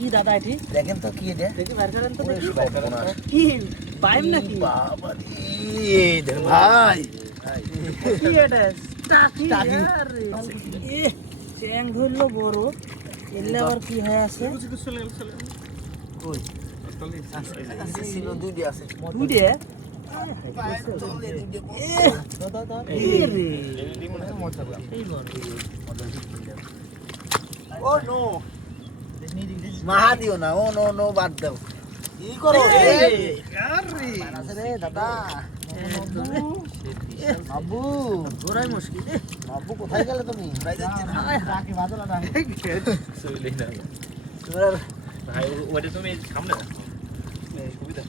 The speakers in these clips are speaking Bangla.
কি দাদা এটি দেখেন তো কি এটা দেখি বাইর করেন তো দেখি সর্বনাশ। কি পাইম নাকি বাবা রে দেখেন ভাই কি এটা টাকি টাকি। আরে এ চ্যাং ধরলো বড় এলে আবার কি হয়ে আছে কই আছে ছিল দুইটা আছে দুইডে ও নো মাহা দিও না ও নো নো বাদ দাও কি করো আছে রে দাদা বাবু ঘোরাই মুশকিল বাবু কোথায় গেলে তুমি ভাই যাচ্ছে না ডাকি বাদলা ডাকি তোমার ভাই ওটা তুমি সামনে রাখো। সুবিধা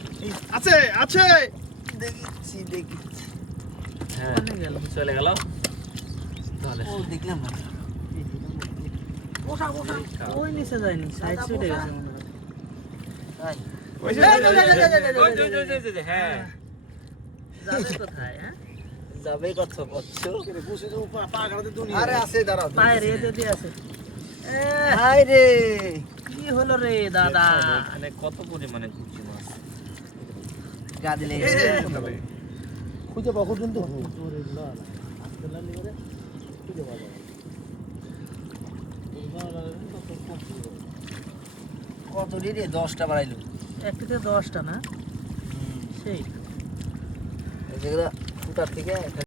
আছে আছে দেখছি দেখছি হ্যাঁ চলে গেল তাহলে ও দেখলাম না বসা বসা ওই নিচে যায়নি সাইড সাইডে গেছে মনে হয় তাই ওই যে হ্যাঁ যাবে কোথায় হ্যাঁ যাবে কত করছো বসে তো পা গাড়াতে দুনিয়া আরে আছে দাঁড়াও পায়ে রেতে দিয়ে আছে হাই রে কি হলো রে দাদা মানে কত পরিমাণে ঘুরছি মাছ গা দিলে গেছে খুঁজে পাবো কিন্তু কত রে 10টা বাড়াইলো একটাতে 10টা না সেই যেগুলো ফুটার থেকে